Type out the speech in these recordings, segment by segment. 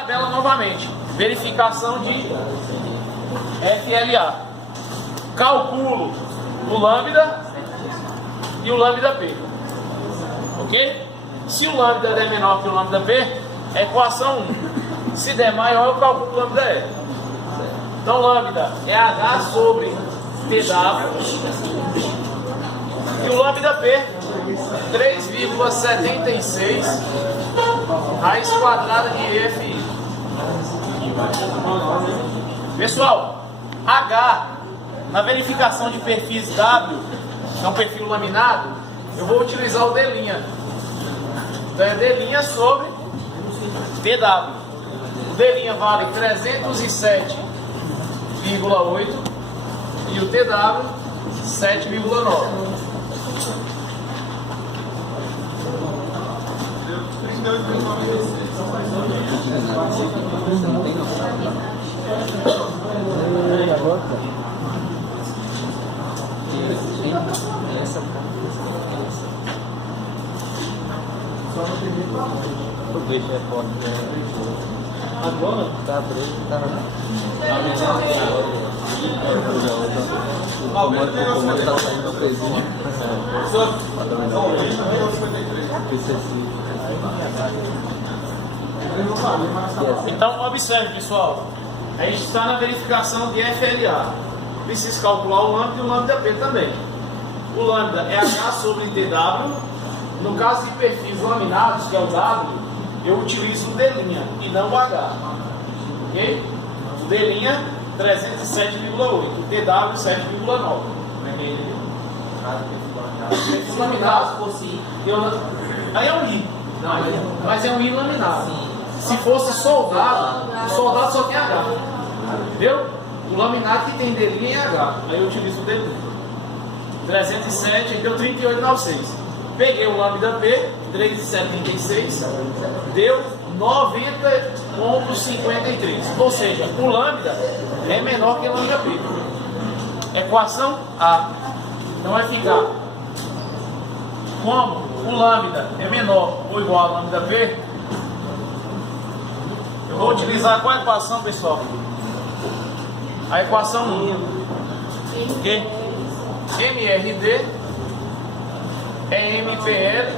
Tabela novamente. Verificação de FLA. Calculo o lambda e o lambda P. Ok? Se o lambda der menor que o lambda P, é equação 1. Se der maior, eu calculo o lambda E. Então, lambda é H sobre TW. E o lambda P, 3,76 raiz quadrada de FI. Pessoal, H, na verificação de perfis W, que é um perfil laminado, eu vou utilizar o D'. Então é D' sobre TW. O D' vale 307,8 e o TW 7,9. Agora tá preso, tá na o comando tá saindo presinho. Então, observe, pessoal. A gente está na verificação de FLA. Preciso calcular o lambda e o lambda P também. O lambda é H sobre TW. No caso de perfis laminados, que é o W, eu utilizo o D' e não o H. Ok? O D' 307,8. O TW 7,9. Perfis laminados, aí é um I. Mas é um I laminado. Se fosse soldado, o soldado só tem H. Entendeu? O laminado que tem D' e H. Aí eu utilizo o D'. 307, aí deu 38,96. Peguei o lambda P, 3,76, deu 90,53. Ou seja, o lambda é menor que o lambda P. Equação A. Então vai ficar, como o lambda é menor ou igual a lambda P, eu vou utilizar qual equação, pessoal? A equação 1. Ok? MRD é MPL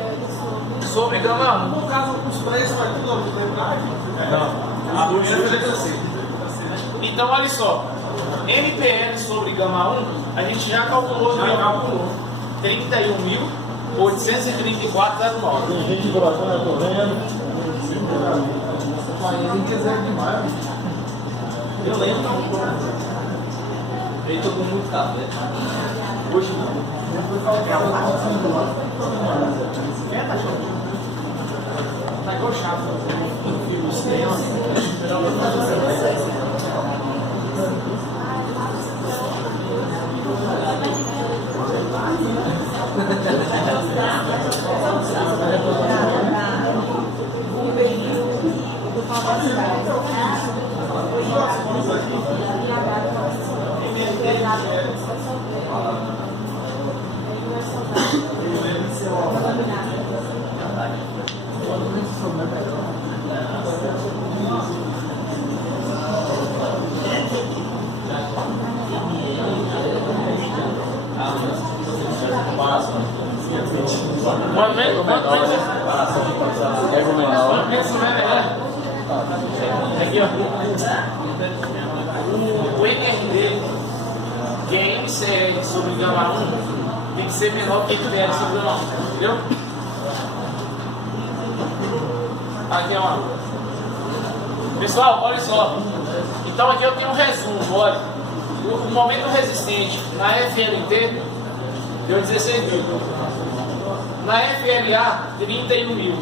sobre gama 1. No caso, os preços aqui não lembrar? Não. A primeira foi assim. Então, olha só. MPL sobre gama 1, a gente já calculou. 31.834,09. Tem gente de coração, eu tô vendo. Não quiser demais. Eu lembro. Ele tocou muito café. Hoje não. Tá igual chato. Aqui, ó. O NRD, que é MCL sobre gama 1, tem que ser menor que MPL sobre gama 1, entendeu? Aqui, ó. Pessoal, olha só. Então aqui eu tenho um resumo, olha. O momento resistente na FLT deu 16 mil. Na FLA, 31 mil.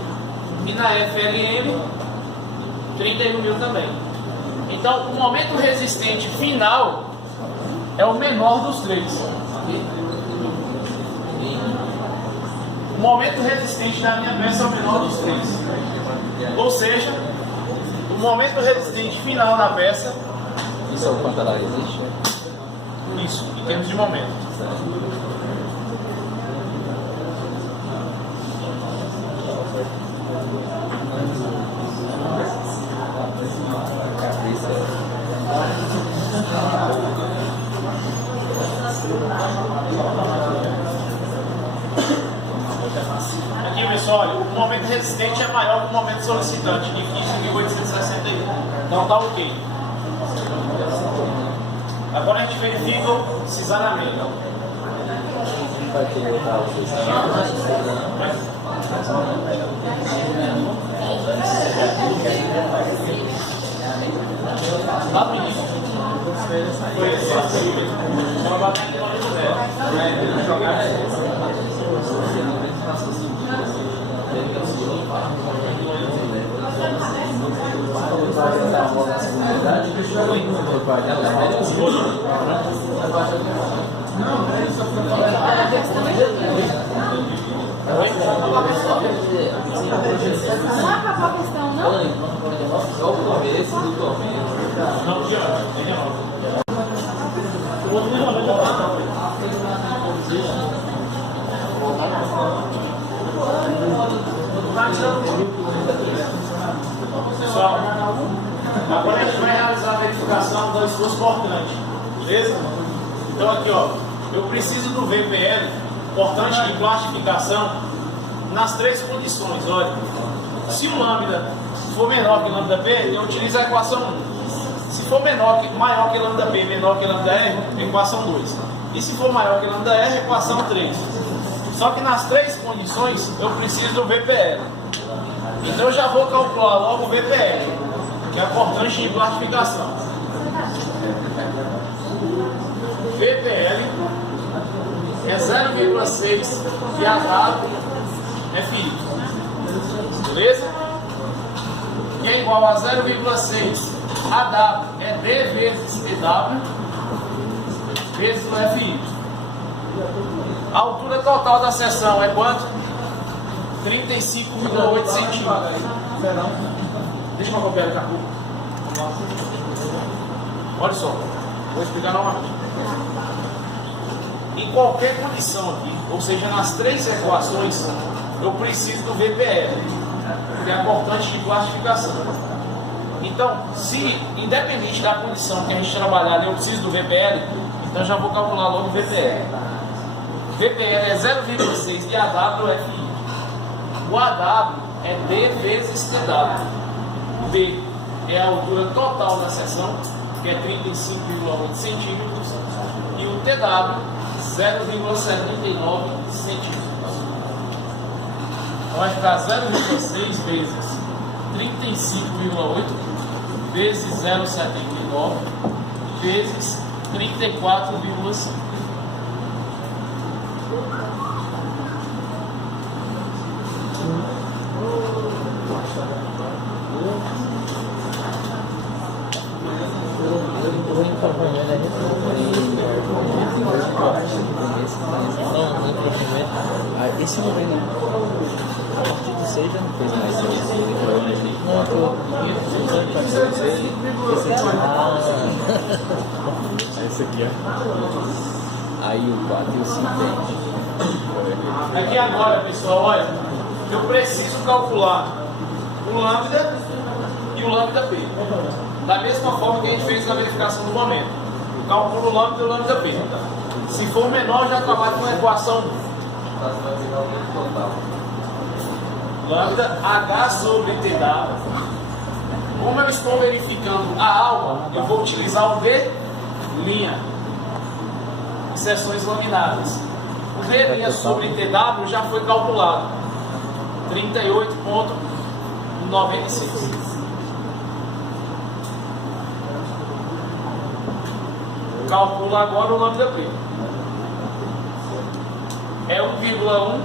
E na FLM, 31 mil também. Então, o momento resistente final é o menor dos três. O momento resistente da minha peça é o menor dos três. Ou seja, o momento resistente final da peça. Isso é o quanto ela resiste? Isso, em termos de momento. resistente é maior que o momento solicitante, de 15.861. Então tá ok. Agora a gente verifica o cisalhamento. Vai ter o tal Lá no início. Foi esse mesmo. Então vai ter que ir no zero. Jogar Não acabou a questão, não? Só o começo do começo. não, ele é óbvio. Pessoal, agora a gente vai realizar a verificação do esforço portante, beleza? Então aqui ó, eu preciso do VPL, portante de plastificação, nas três condições, olha. Se o lambda for menor que lambda P, eu utilizo a equação 1. Se for maior que lambda P, menor que lambda R, equação 2. E se for maior que lambda R, equação 3. Só que nas três condições eu preciso do VPL. Então eu já vou calcular logo o VPL, que é a portante de plastificação. VPL é 0,6 de AW FI. Beleza? Que é igual a 0,6 AW é D vezes TW vezes o FI. A altura total da seção é quanto? 35,8 centímetros. Deixa eu copiar o carro. Olha só, vou explicar novamente. Em qualquer condição aqui, ou seja, nas três equações, eu preciso do VPL, que é a portante de plastificação. Então, se independente da condição que a gente trabalhar ali, eu preciso do VPL, então já vou calcular logo o VPL. VPL é 0,6 de AWFI. O AW é D vezes TW. D é a altura total da seção, que é 35,8 centímetros, e o TW 0,79 centímetros. Então vai ficar 0,6 vezes 35,8 vezes 0,79 vezes 34,5. Esse não vem não. A partir de 6 já não fez mais isso. Não, esse aqui é. Aí o 4 e o 5 tem. Aqui agora, pessoal, olha, eu preciso calcular o lambda e o lambda P. Da mesma forma que a gente fez na verificação do momento. Eu calculo o lambda e o lambda P. Se for menor, já trabalho com a equação lambda H sobre TW. Como eu estou verificando a alma, eu vou utilizar o D' em seções laminadas. O D' sobre TW já foi calculado, 38,96. Calculo agora o lambda P. É 1,1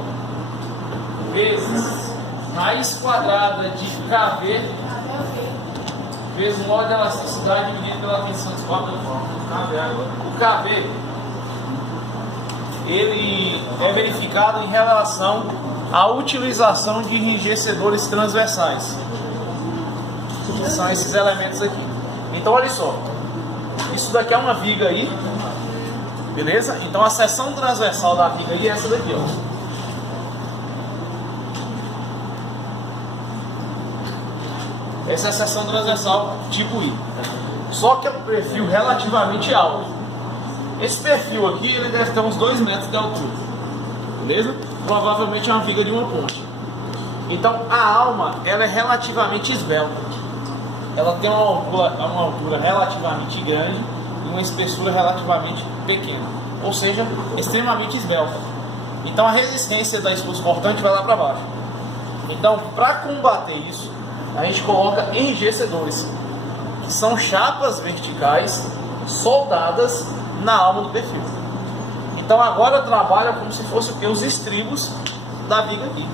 vezes raiz quadrada de KV vezes o modo de elasticidade dividido pela tensão de escola. O KV ele é verificado em relação à utilização de enrijecedores transversais, que são esses elementos aqui. Então olha só, isso daqui é uma viga aí, beleza? Então a seção transversal da viga aí é essa daqui, ó. Essa é a seção transversal tipo I. Só que é um perfil relativamente alto. Esse perfil aqui ele deve ter uns 2 metros de altura. Beleza? Provavelmente é uma viga de uma ponte. Então a alma ela é relativamente esbelta. Ela tem uma altura relativamente grande e uma espessura relativamente pequena, ou seja, extremamente esbelta. Então a resistência da esforço cortante vai lá para baixo. Então, para combater isso, a gente coloca enrijecedores, que são chapas verticais soldadas na alma do perfil. Então agora trabalha como se fosse o que? Os estribos da viga aqui,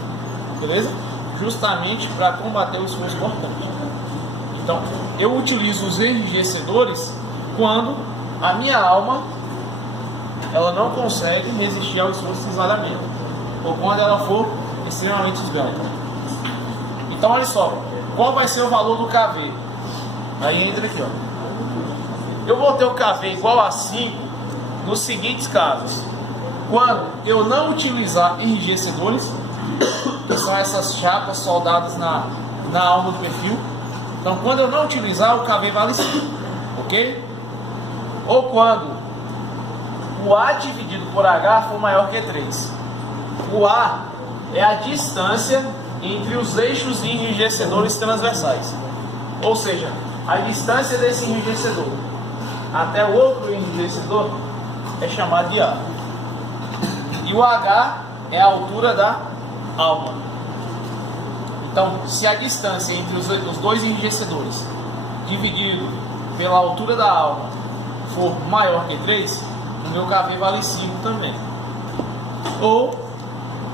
beleza? Justamente para combater o esforço cortante. Então eu utilizo os enrijecedores quando a minha alma ela não consegue resistir ao esforço de cisalhamento, ou quando ela for extremamente esbelta. Então olha só, qual vai ser o valor do KV? Aí entra aqui, ó. Eu vou ter o KV igual a 5 nos seguintes casos: quando eu não utilizar enrijecedores, que são essas chapas soldadas na alma do perfil. Então quando eu não utilizar, o KV vale 5, ok? Ou quando o A dividido por H for maior que 3. O A é a distância entre os eixos enrijecedores transversais, ou seja, a distância desse enrijecedor até o outro enrijecedor é chamado de A. E o H é a altura da alma. Então, se a distância entre os dois enrijecedores dividido pela altura da alma for maior que 3, o meu KV vale 5 também. Ou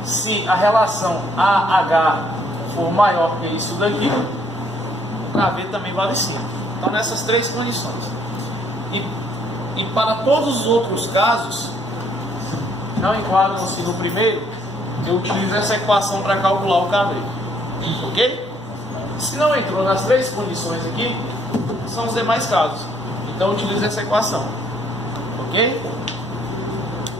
se a relação AH for maior que isso daqui, o KV também vale 5. Então nessas três condições. E para todos os outros casos, não enquadram-se no primeiro, eu utilizo essa equação para calcular o KV. Ok? Se não entrou nas três condições aqui, são os demais casos. Então eu utilizo essa equação. Ok?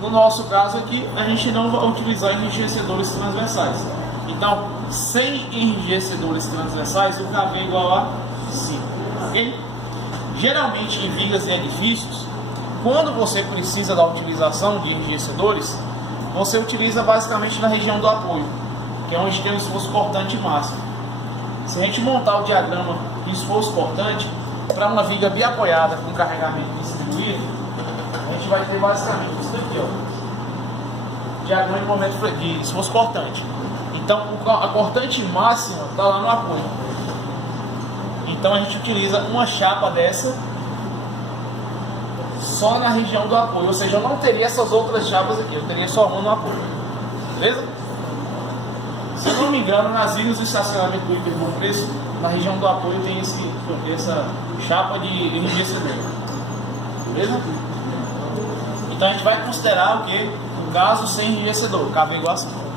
No nosso caso aqui, a gente não vai utilizar enrijecedores transversais. Então, sem enrijecedores transversais, o KV é igual a 5. Ok? Geralmente, em vigas e edifícios, quando você precisa da utilização de enrijecedores, você utiliza basicamente na região do apoio, que é onde tem o esforço cortante máximo. Se a gente montar o diagrama de esforço cortante para uma viga biapoiada com carregamento distribuído, a gente vai ter basicamente isso daqui, ó. Diagrama de momento de esforço cortante. Então a cortante máxima está lá no apoio. Então a gente utiliza uma chapa dessa só na região do apoio, ou seja, eu não teria essas outras chapas aqui, eu teria só uma no apoio. Beleza? Se eu não me engano, nas vigas de estacionamento do Hiperbom Preço, na região do apoio tem essa chapa de enrijecedor. Beleza? Então a gente vai considerar o que? O caso sem enrijecedor, KV igual a 5.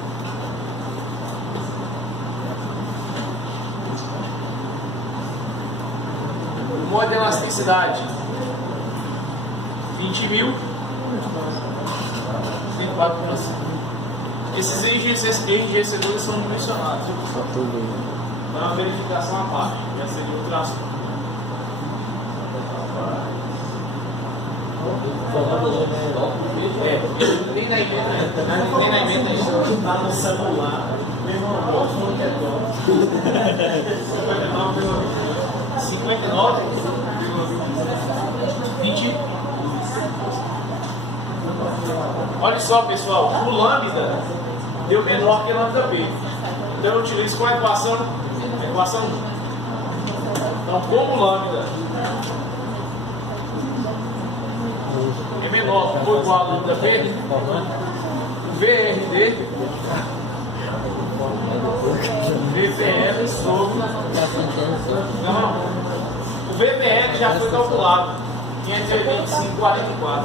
Modo de elasticidade 20.000, 104,5. Esses enrijecedores são dimensionados para uma verificação à parte, já seria outra ação. Tem na emenda ainda. Tá no celular. 59, 20. Olha só, pessoal, o lambda deu menor que lambda B. Então eu utilizo qual a equação? A equação 1. Então, como o lambda é menor ou igual a lambda B, o VRD VPL sobre. Não, o VPL já foi calculado. 585,44.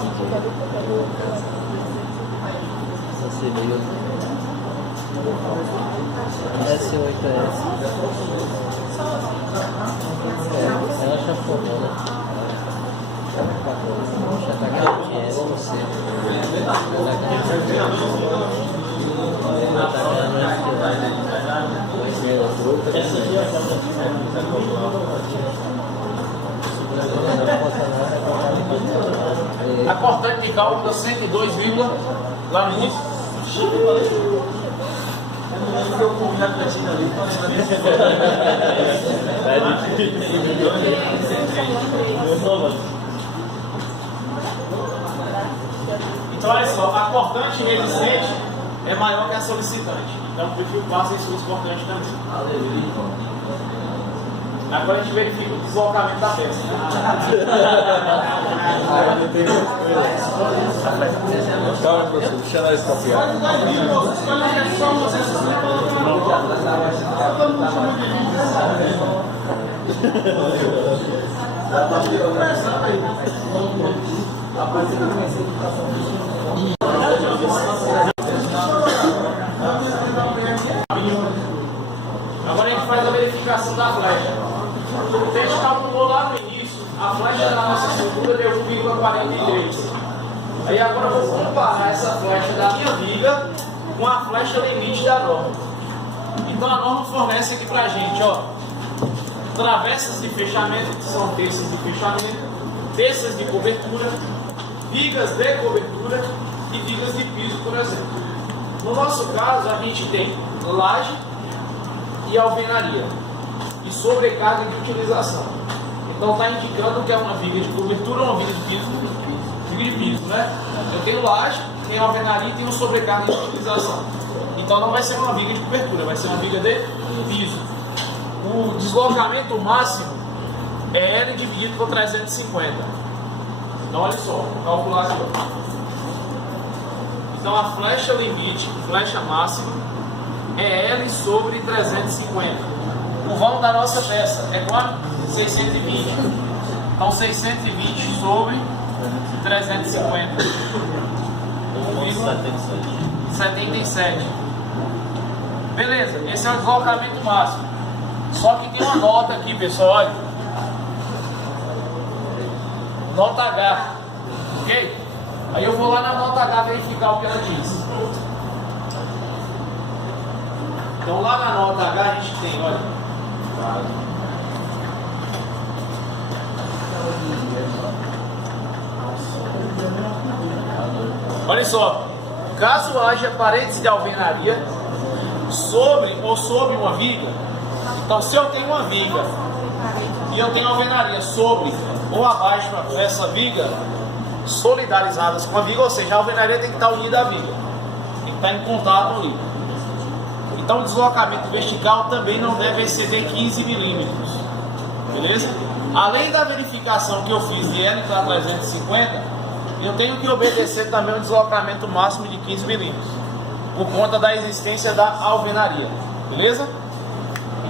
S8S. Ela já formou, né? Já tá garantindo S você. A cortante de cálculo 102, lá no início. acho que eu comi na cantina ali. Então, olha só, a cortante resistente é maior que a solicitante. Então, o perfil passa em sua cortante também. Agora a gente verifica o deslocamento da peça. Calma, professor, deixa nós copiar. Agora a gente faz a verificação da flecha. A gente calculou lá no início, a flecha da nossa estrutura deu 1,43. Aí agora eu vou comparar essa flecha da minha viga com a flecha limite da norma. Então a norma fornece aqui pra gente, ó, travessas de fechamento, que são terças de fechamento, terças de cobertura, vigas de cobertura e vigas de piso, por exemplo. No nosso caso, a gente tem laje e alvenaria e sobrecarga de utilização. Então está indicando que é uma viga de cobertura ou uma viga de piso, né? Eu tenho laje, tenho alvenaria e tenho sobrecarga de utilização. Então não vai ser uma viga de cobertura, vai ser uma viga de piso. O deslocamento máximo é L dividido por 350. Então olha só, vou calcular aqui. Então a flecha limite, flecha máxima, é L sobre 350. O vão da nossa peça é quanto? 620. Então 620 sobre 350. 1,77. Beleza, esse é o deslocamento máximo. Só que tem uma nota aqui, pessoal, olha. Nota H. Ok? Aí eu vou lá na nota H verificar o que ela diz. Então lá na nota H a gente tem, olha. Olha só, caso haja paredes de alvenaria sobre ou sob uma viga, então se eu tenho uma viga e eu tenho alvenaria sobre ou abaixo dessa viga, solidarizadas com a viga, ou seja, a alvenaria tem que estar unida à viga, tem que estar em contato ali. Então o deslocamento vertical também não deve exceder 15 milímetros, beleza? Além da verificação que eu fiz de L para 350, eu tenho que obedecer também o deslocamento máximo de 15 milímetros, por conta da existência da alvenaria, beleza?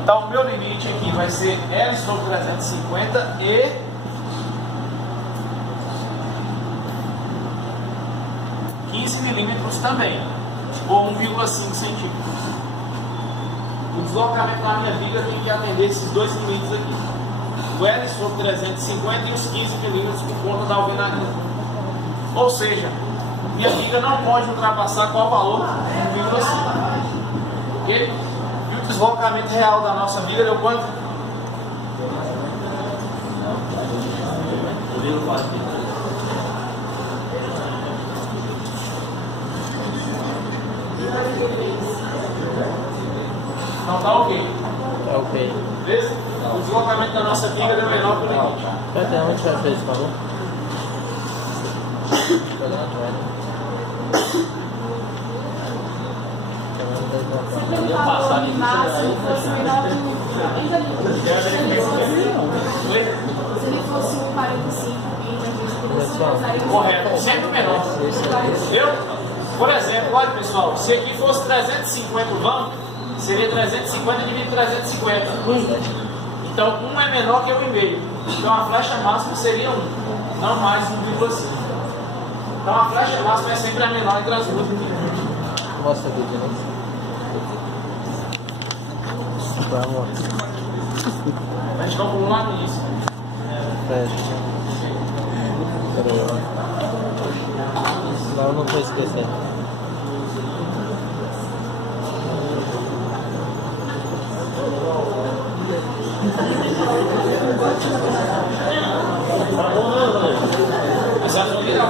Então o meu limite aqui vai ser L sobre 350 e 15 milímetros também, ou 1,5 centímetros. O deslocamento da minha viga tem que atender esses dois limites aqui. O L sobre 350 e os 15 milímetros por conta da alvenaria. Ou seja, minha viga não pode ultrapassar qual valor? 1,5. Ok? E o deslocamento real da nossa viga deu quanto? Não tá ok. Tá ok. Beleza? O deslocamento da nossa viga deu menor que o limite. Cadê? Onde vai fazer esse valor? Eu passar ali máximo fosse menor que se ele fosse 1,45, Correto, sempre menor. Entendeu? Por exemplo, olha pessoal, se aqui fosse 350 o vão, seria 350 dividido 350. Então 1 é menor que 1,5. Então a flecha máxima seria 1, não mais 1,5. Então a flecha máxima é sempre a menor entre as duas. Mostra aqui de novo. A gente calculou lá no início. Fecha. Não, não vou esquecer. Mas a família